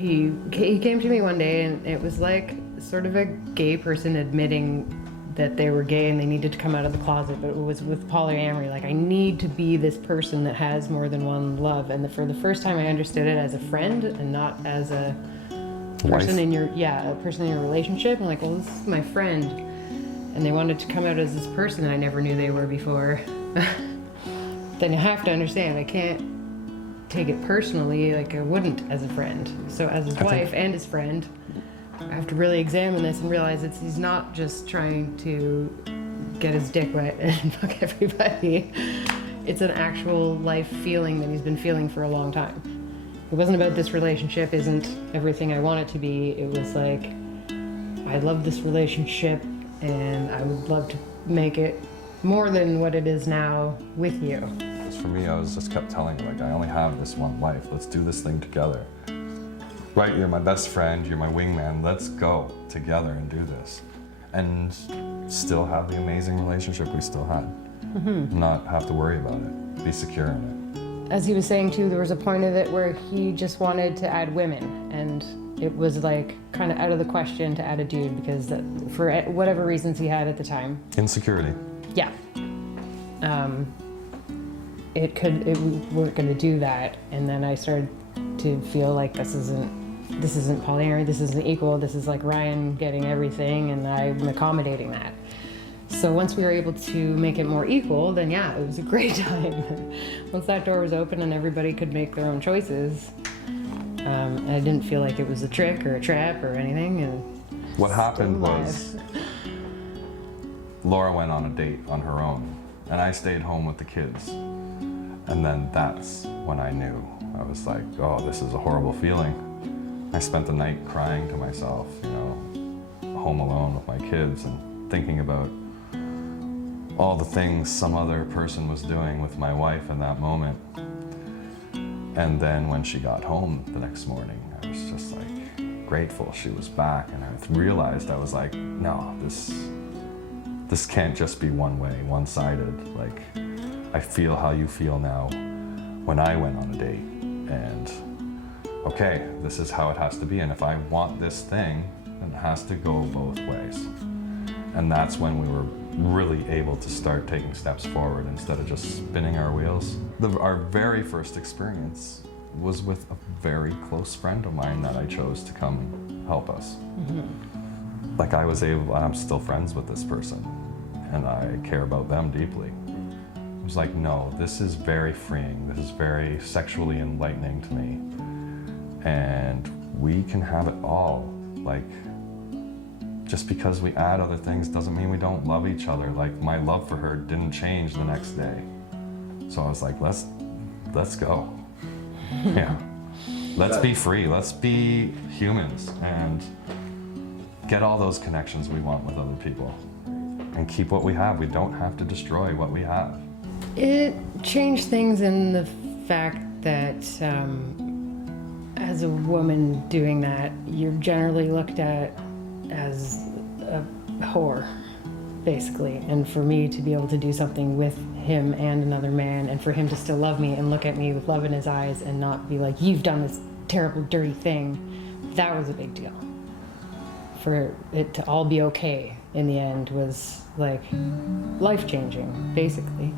he came to me one day, and it was like sort of a gay person admitting that they were gay and they needed to come out of the closet, but it was with polyamory. Like, I need to be this person that has more than one love. And for the first time I understood it as a friend and not as a person in your, a person in your relationship. I'm like, well, this is my friend. And they wanted to come out as this person I never knew they were before. Then you have to understand, I can't take it personally like I wouldn't as a friend. So as his wife and his friend, I have to really examine this and realize he's not just trying to get his dick wet and fuck everybody. It's an actual life feeling that he's been feeling for a long time. It wasn't about this relationship isn't everything I want it to be. It was like, I love this relationship and I would love to make it more than what it is now with you. For me, I was just kept telling her, like, I only have this one life. Let's do this thing together. Right, you're my best friend, you're my wingman, let's go together and do this. And still have the amazing relationship we still had. Not have to worry about it, be secure in it. As he was saying too, there was a point of it where he just wanted to add women, and it was like kind of out of the question to add a dude because for whatever reasons he had at the time. Insecurity. Yeah. We weren't gonna do that, and then I started to feel like this isn't polyamory, this isn't equal, this is like Ryan getting everything and I'm accommodating that. So once we were able to make it more equal, then yeah, it was a great time. Once that door was open and everybody could make their own choices, and I didn't feel like it was a trick or a trap or anything. And what happened was Laura went on a date on her own and I stayed home with the kids. And then that's when I knew. I was like, oh, this is a horrible feeling. I spent the night crying to myself, home alone with my kids and thinking about all the things some other person was doing with my wife in that moment. And then when she got home the next morning, I was just like grateful she was back. And I realized, I was like, no, this can't just be one way, one-sided. Like, I feel how you feel now when I went on a date. And okay, this is how it has to be, and if I want this thing, then it has to go both ways. And that's when we were really able to start taking steps forward instead of just spinning our wheels. Our very first experience was with a very close friend of mine that I chose to come help us. Like, I'm still friends with this person, and I care about them deeply. It was like, no, this is very freeing, this is very sexually enlightening to me. And we can have it all. Like, just because we add other things doesn't mean we don't love each other. Like, my love for her didn't change the next day. So I was like, let's go. Yeah. Let's be free. Let's be humans and get all those connections we want with other people and keep what we have. We don't have to destroy what we have. It changed things in the fact that as a woman doing that, you're generally looked at as a whore, basically. And for me to be able to do something with him and another man, and for him to still love me and look at me with love in his eyes and not be like, you've done this terrible, dirty thing, that was a big deal. For it to all be okay in the end was like life-changing, basically.